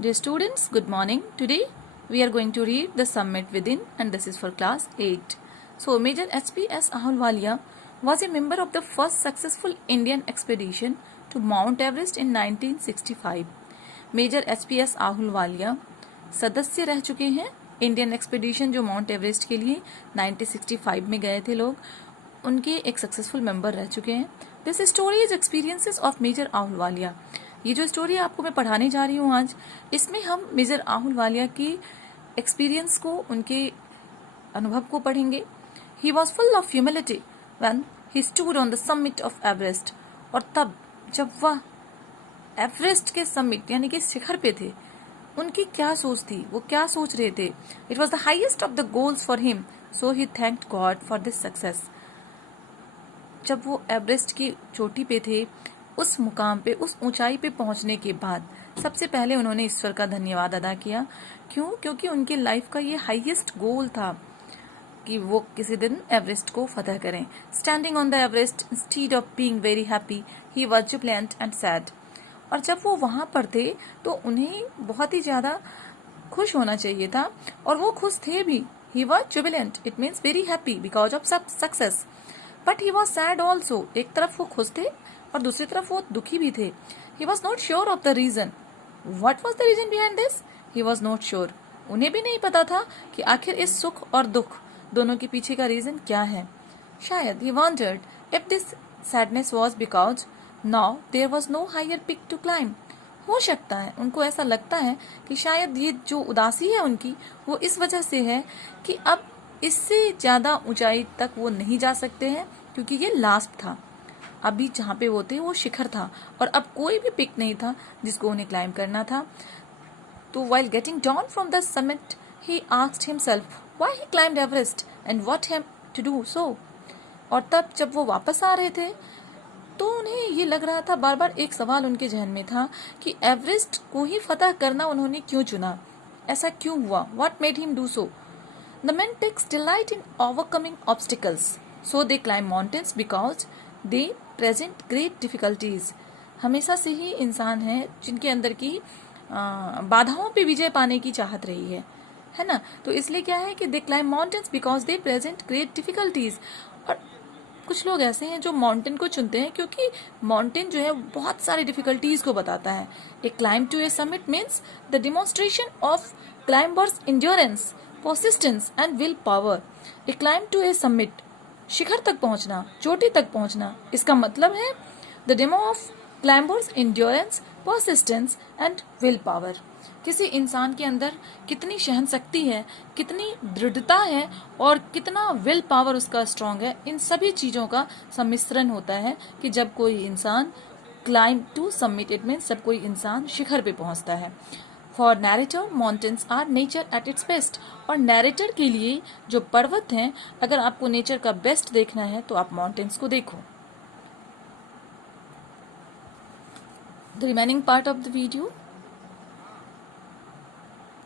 Dear students, good morning. Today we are going to read The Summit Within, and this is for class 8. So, Major H.P.S. Ahluwalia was a member of the first successful Indian expedition to Mount Everest in 1965. Major H P S. Ahluwalia सदस्य रह चुके हैं Indian expedition जो Mount Everest के लिए 1965 में गए थे लोग, उनके एक सक्सेसफुल मेंबर रह चुके हैं. This story is experiences of major Ahluwalia. ये जो स्टोरी आपको मैं पढ़ाने जा रही हूँ आज, इसमें हम मेजर आहलूवालिया की एक्सपीरियंस को, उनके अनुभव को पढ़ेंगे. He was full of humility when he stood on the summit of Everest. और तब जब वह एवरेस्ट के समिट यानी कि शिखर पे थे, उनकी क्या सोच थी, वो क्या सोच रहे थे. It was the highest of the goals for him, so he thanked God for this success. जब वो एवरेस्ट की चोटी पे थे, उस मुकाम पे, उस ऊंचाई पे पहुंचने के बाद सबसे पहले उन्होंने ईश्वर का धन्यवाद अदा किया. क्यों? क्योंकि उनके लाइफ का ये हाईएस्ट गोल था कि वो किसी दिन एवरेस्ट को फतह करें. Standing on the Everest instead of being very happy he was Jubilant and sad. और जब वो वहां पर थे तो उन्हें बहुत ही ज्यादा खुश होना चाहिए था, और वो खुश थे भी. He was Jubilant, it means very happy because of success. But he was sad also. एक तरफ वो खुश थे और दूसरी तरफ वो दुखी भी थे. He was not sure of the reason. What was the reason behind this? He was not sure. उन्हें भी नहीं पता था कि आखिर इस सुख और दुख दोनों के पीछे का रीजन क्या है. शायद ही wondered if this sadness was because now there was no higher peak to climb. हो सकता है उनको ऐसा लगता है कि शायद ये जो उदासी है उनकी, वो इस वजह से है कि अब इससे ज्यादा ऊंचाई तक वो नहीं जा सकते हैं, क्योंकि ये लास्ट था. अभी जहाँ पे वो थे वो शिखर था, और अब कोई भी पिक नहीं था जिसको उन्हें क्लाइम करना था. तो while getting down from the summit, he asked himself why he climbed Everest and what him to do so. और तब जब वो वापस आ रहे थे तो उन्हें ये लग रहा था, बार बार एक सवाल उनके जहन में था कि एवरेस्ट को ही फतह करना उन्होंने क्यों चुना, ऐसा क्यों हुआ. What made him do so? The men takes delight in overcoming obstacles, so they climb mountains because they present great difficulties. हमेशा से ही इंसान है जिनके अंदर की बाधाओं पे विजय पाने की चाहत रही है ना. तो इसलिए क्या है कि they climb mountains because they present great difficulties. और कुछ लोग ऐसे हैं जो माउंटेन को चुनते हैं क्योंकि माउंटेन जो है बहुत सारी डिफिकल्टीज को बताता है. A climb to a summit means the demonstration of climbers endurance, persistence and will power. A climb to a summit, शिखर तक पहुंचना, चोटी तक पहुंचना, इसका मतलब है the demo of climbers endurance, persistence and will power. किसी इंसान के अंदर कितनी सहन शक्ति है, कितनी दृढ़ता है और कितना विल पावर उसका स्ट्रांग है, इन सभी चीजों का सम्मिश्रण होता है कि जब कोई इंसान climb to summit, it means जब कोई इंसान शिखर पे पहुंचता है. For narrator mountains are nature at its best. और नैरेटर के लिए जो पर्वत हैं, अगर आपको नेचर का बेस्ट देखना है तो आप माउंटेन्स को देखो. The remaining part of the video